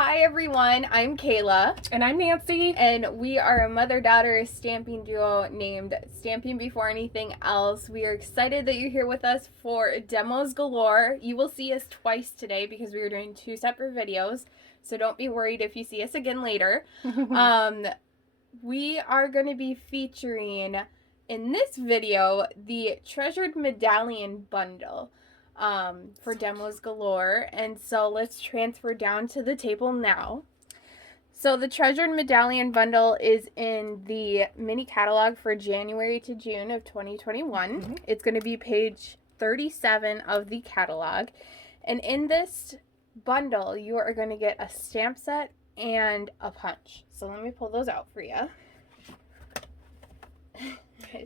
Hi everyone, I'm Kayla. And I'm Nancy. And we are a mother-daughter stamping duo named Stamping Before Anything Else. We are excited that you're here with us for Demos Galore. You will see us twice today because we are doing two separate videos. So don't be worried if you see us again later. We are going to be featuring in this video the Treasured Medallion Bundle. For Demos Galore, and so let's transfer down to the table now. So the Treasured Medallion Bundle is in the mini catalog for January to June of 2021. Mm-hmm. It's going to be page 37 of the catalog, and in this bundle you are going to get a stamp set and a punch. So let me pull those out for you.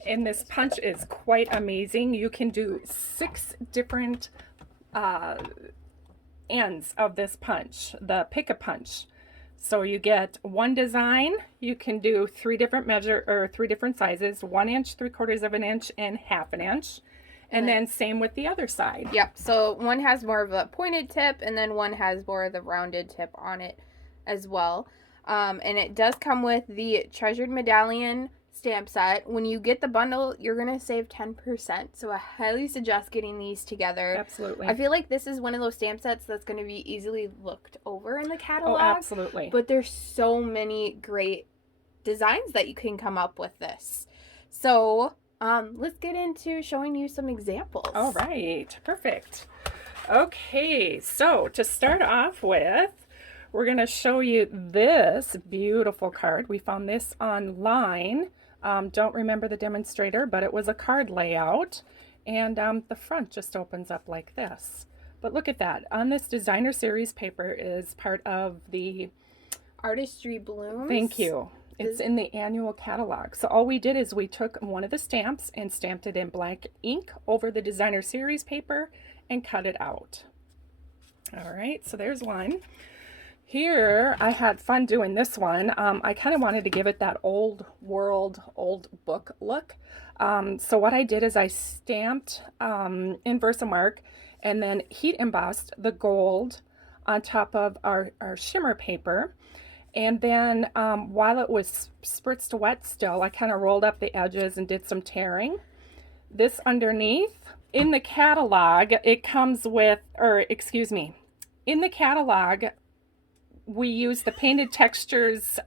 And this punch is quite amazing. You can do 6 different ends of this punch, the pick-a-punch. So you get one design. You can do 3 different measure or 3 different sizes: 1 inch, 3/4 of an inch, and 1/2 inch. And then same with the other side. Yep. So one has more of a pointed tip, and then one has more of the rounded tip on it as well. And it does come with the Treasured Medallion stamp set. When you get the bundle, you're going to save 10%. So I highly suggest getting these together. Absolutely. I feel like this is one of those stamp sets that's going to be easily looked over in the catalog. Oh, absolutely. But there's so many great designs that you can come up with this. So let's get into showing you some examples. All right. Perfect. Okay. So to start off with, we're going to show you this beautiful card. We found this online. Don't remember the demonstrator, but it was a card layout. And the front just opens up like this. But look at that. On this designer series paper is part of the Artistry Blooms. Thank you. It's in the annual catalog. So all we did is we took one of the stamps and stamped it in black ink over the designer series paper and cut it out. All right, so there's one. Here, I had fun doing this one. I kind of wanted to give it that old world, old book look. So what I did is I stamped in Versamark and then heat embossed the gold on top of our shimmer paper. And then while it was spritzed wet still, I kind of rolled up the edges and did some tearing. This underneath, in the catalog, it comes with, in the catalog, we use the Painted Textures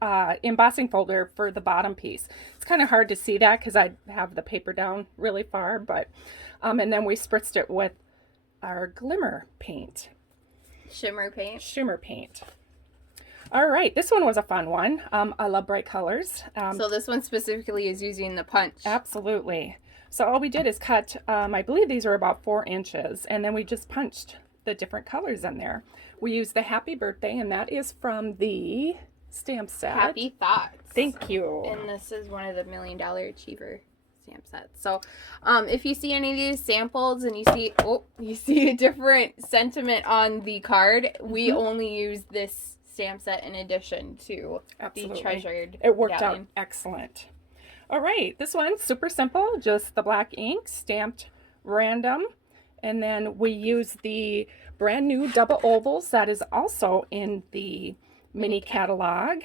embossing folder for the bottom piece. It's kind of hard to see that because I have the paper down really far, but and then we spritzed it with our glimmer paint. Shimmer paint. Shimmer paint. All right, this one was a fun one. I love bright colors. So this one specifically is using the punch. Absolutely. So all we did is cut, I believe these are about 4 inches, and then we just punched the different colors in there. We used the Happy Birthday, and that is from the stamp set. Happy Thoughts. Thank you. And this is one of the $1 Million Achiever stamp sets. So if you see any of these samples and you see a different sentiment on the card, we only use this stamp set in addition to the Treasured. It worked out excellent. All right, this one's super simple, just the black ink stamped random. And then we use the brand new double ovals that is also in the mini catalog.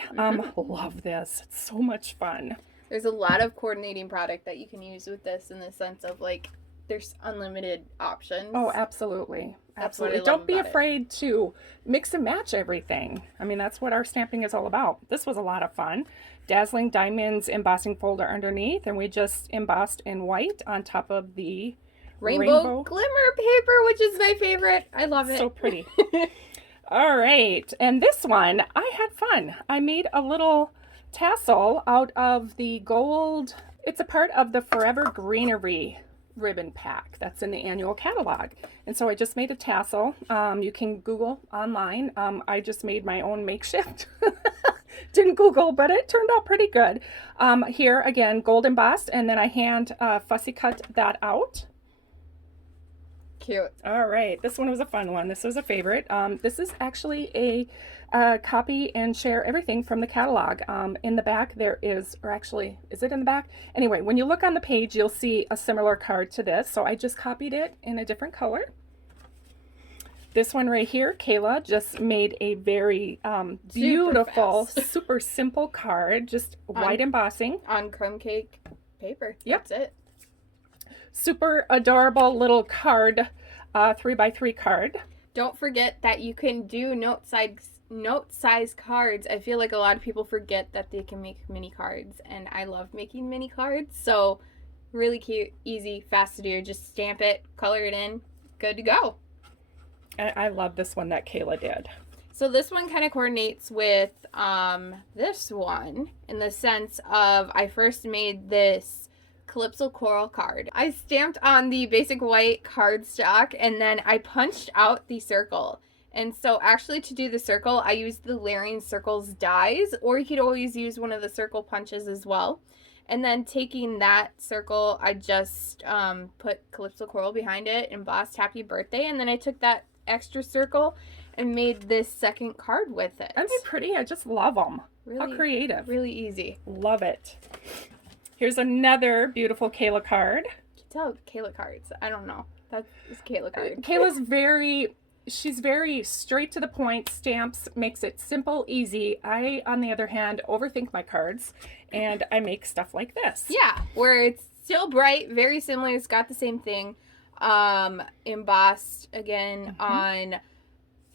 Love this. It's so much fun. There's a lot of coordinating product that you can use with this in the sense of like there's unlimited options. Oh, absolutely. Absolutely. Don't be afraid to mix and match everything. I mean, that's what our stamping is all about. This was a lot of fun. Dazzling Diamonds embossing folder underneath, and we just embossed in white on top of the Rainbow glimmer paper, which is my favorite. I love it. So pretty. All right. And this one, I had fun. I made a little tassel out of the gold. It's a part of the Forever Greenery ribbon pack that's in the annual catalog. And so I just made a tassel. You can Google online. I just made my own makeshift. Didn't Google, but it turned out pretty good. Here, again, gold embossed, and then I hand fussy cut that out. Cute. All right, this one was a fun one. This was a favorite. This is actually a copy and share everything from the catalog. In the back there is, or actually, is it in the back? Anyway, when you look on the page, you'll see a similar card to this. So I just copied it in a different color. This one right here, Kayla just made a very beautiful, fast. super simple card, just white embossing. On crumb cake paper. Yep. That's it. Super adorable little card, 3x3 card. Don't forget that you can do note size cards. I feel like a lot of people forget that they can make mini cards, and I love making mini cards. So really cute, easy, fast to do. Just stamp it, color it in, good to go. I love this one that Kayla did. So this one kind of coordinates with this one in the sense of I first made this Calypso Coral card. I stamped on the basic white cardstock and then I punched out the circle. And so actually to do the circle, I used the Layering Circles dies, or you could always use one of the circle punches as well. And then taking that circle, I just put Calypso Coral behind it, embossed Happy Birthday, and then I took that extra circle and made this second card with it. Aren't they pretty? I just love them. Really, how creative. Really easy. Love it. Here's another beautiful Kayla card. You can tell Kayla cards. I don't know. That's Kayla card. Kayla's she's very straight to the point, stamps, makes it simple, easy. I, on the other hand, overthink my cards, and I make stuff like this. Yeah, where it's still bright, very similar. It's got the same thing. Embossed again on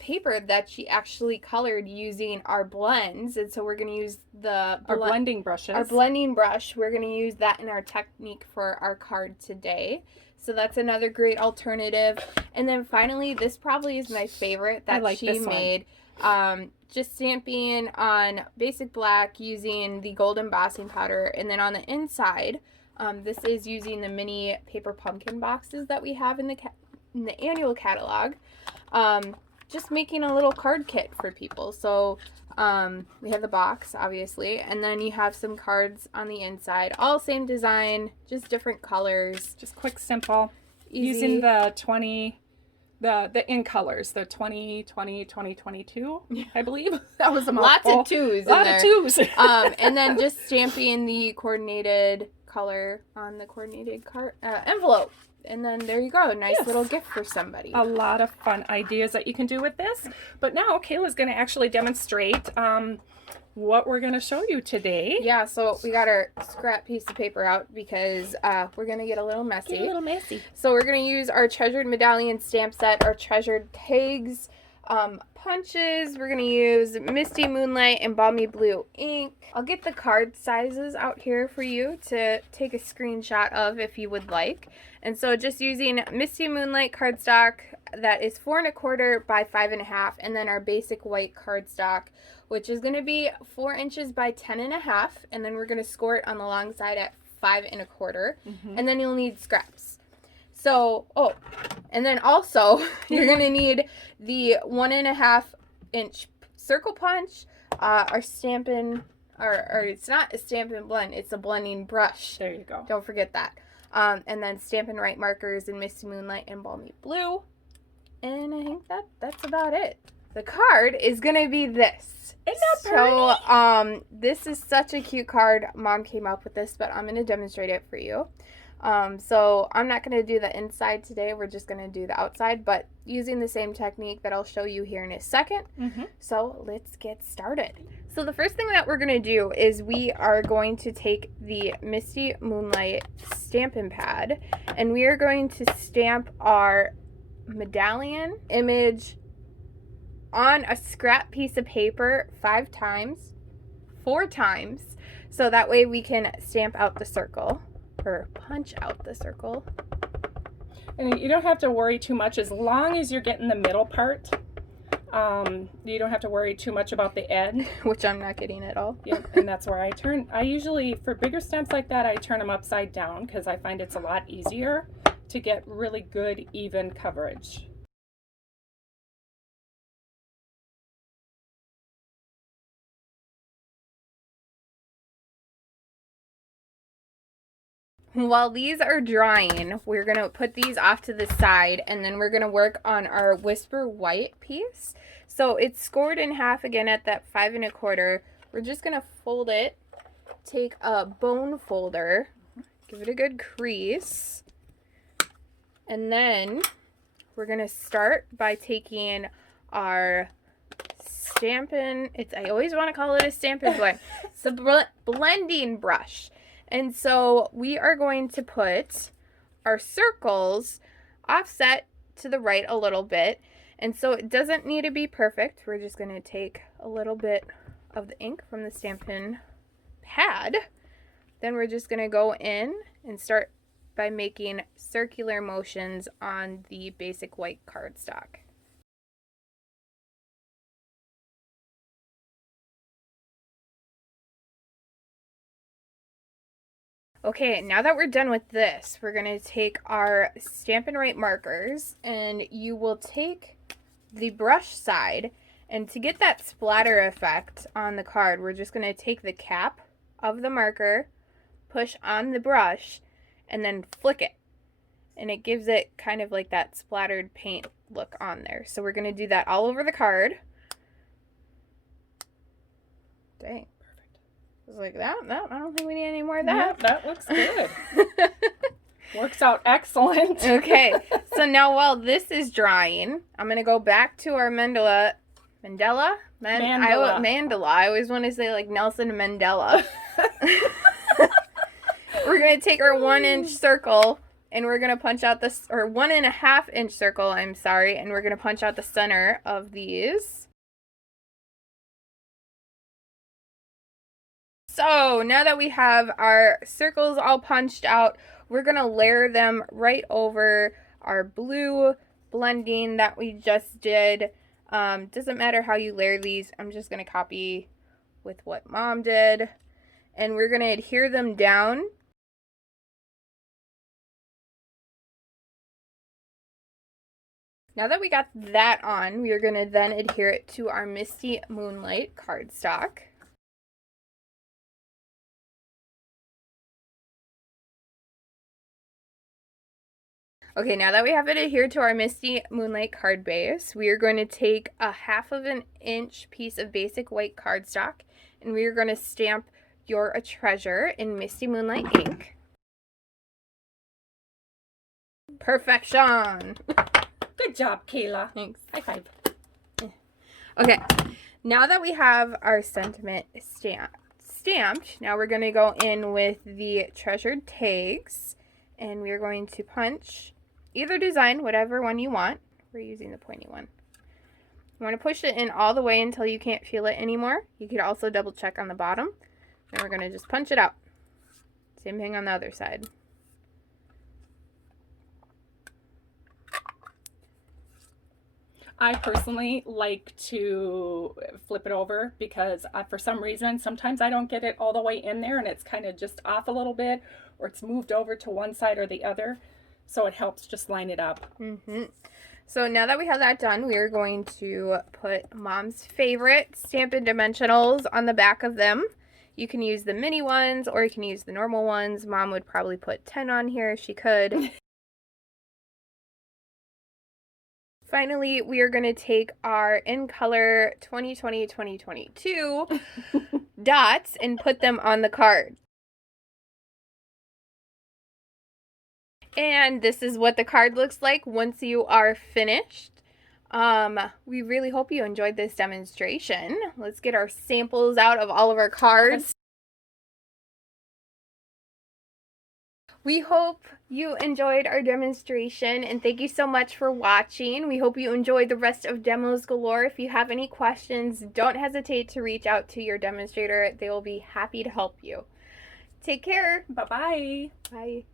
paper that she actually colored using our blends, and so we're going to use our blending brushes. Our blending brush. We're going to use that in our technique for our card today. So that's another great alternative. And then finally, this probably is my favorite that she made. Just stamping on basic black using the gold embossing powder, and then on the inside, this is using the mini paper pumpkin boxes that we have in the annual catalog. Just making a little card kit for people. So we have the box, obviously, and then you have some cards on the inside. All same design, just different colors. Just quick, simple. Easy. Using the in colors, the 2020, 2022, I believe. That was a mouthful. Lots of twos in there. A lot of twos. And then just stamping the coordinated color on the coordinated card envelope. And then there you go. Nice little gift for somebody. A lot of fun ideas that you can do with this. But now Kayla's going to actually demonstrate what we're going to show you today. Yeah, so we got our scrap piece of paper out because we're going to get a little messy. So we're going to use our Treasured Medallion stamp set, our Treasured tags, punches. We're going to use Misty Moonlight and Balmy Blue ink. I'll get the card sizes out here for you to take a screenshot of if you would like. And so just using Misty Moonlight cardstock that is 4 1/4 by 5 1/2, and then our basic white cardstock, which is going to be 4 inches by 10 1/2, and then we're going to score it on the long side at 5 1/4, and then you'll need scraps. So, and then also you're going to need the 1 1/2 inch circle punch, our Stampin', or it's not a Stampin' Blend, it's a blending brush. There you go. Don't forget that. And then Stampin' Right markers in Misty Moonlight and Balmy Blue. And I think that's about it. The card is going to be this. Isn't that pretty? So, this is such a cute card. Mom came up with this, but I'm going to demonstrate it for you. So I'm not going to do the inside today. We're just going to do the outside, but using the same technique that I'll show you here in a second. So let's get started. So the first thing that we're going to do is we are going to take the Misty Moonlight Stampin' Pad, and we are going to stamp our medallion image on a scrap piece of paper 5 times, 4 times, so that way we can stamp out the circle, or punch out the circle. And you don't have to worry too much as long as you're getting the middle part. You don't have to worry too much about the end. Which I'm not getting at all. Yep, and that's where I usually, for bigger stamps like that, I turn them upside down because I find it's a lot easier to get really good, even coverage. While these are drying, we're going to put these off to the side, and then we're going to work on our Whisper White piece. So it's scored in half again at that 5 1/4. We're just going to fold it, take a bone folder, give it a good crease, and then we're going to start by taking our Stampin', I always want to call it a Stampin' blend. It's a blending brush. And so we are going to put our circles offset to the right a little bit. And so it doesn't need to be perfect. We're just going to take a little bit of the ink from the Stampin' pad. Then we're just going to go in and start by making circular motions on the basic white cardstock. Okay, now that we're done with this, we're going to take our Stampin' Write markers, and you will take the brush side, and to get that splatter effect on the card, we're just going to take the cap of the marker, push on the brush, and then flick it. And it gives it kind of like that splattered paint look on there. So we're going to do that all over the card. Dang. I was like, that, I don't think we need any more of that. Yep, that looks good. Works out excellent. Okay, so now while this is drying, I'm going to go back to our Mandela. I always want to say like Nelson Mandela. We're going to take our 1-inch circle and we're going to punch out this, or 1.5-inch circle, I'm sorry, and we're going to punch out the center of these. So now that we have our circles all punched out, we're going to layer them right over our blue blending that we just did. Doesn't matter how you layer these. I'm just going to copy with what Mom did. And we're going to adhere them down. Now that we got that on, we are going to then adhere it to our Misty Moonlight cardstock. Okay, now that we have it adhered to our Misty Moonlight card base, we are going to take a 1/2 inch piece of basic white cardstock, and we are going to stamp You're a Treasure in Misty Moonlight ink. Perfection! Good job, Kayla. Thanks. High five. Okay, now that we have our sentiment stamped, now we're going to go in with the treasured tags, and we are going to punch either design, whatever one you want. We're using the pointy one. You want to push it in all the way until you can't feel it anymore. You could also double check on the bottom. And we're going to just punch it out. Same thing on the other side. I personally like to flip it over because for some reason, sometimes I don't get it all the way in there and it's kind of just off a little bit, or it's moved over to one side or the other. So it helps just line it up. So now that we have that done, we are going to put Mom's favorite Stampin' Dimensionals on the back of them. You can use the mini ones or you can use the normal ones. Mom would probably put 10 on here if she could. Finally, we are going to take our In Color 2020-2022 dots and put them on the card. And this is what the card looks like once you are finished. We really hope you enjoyed this demonstration. Let's get our samples out of all of our cards. We hope you enjoyed our demonstration, and thank you so much for watching. We hope you enjoyed the rest of Demos Galore. If you have any questions, don't hesitate to reach out to your demonstrator. They will be happy to help you. Take care. Bye-bye. Bye.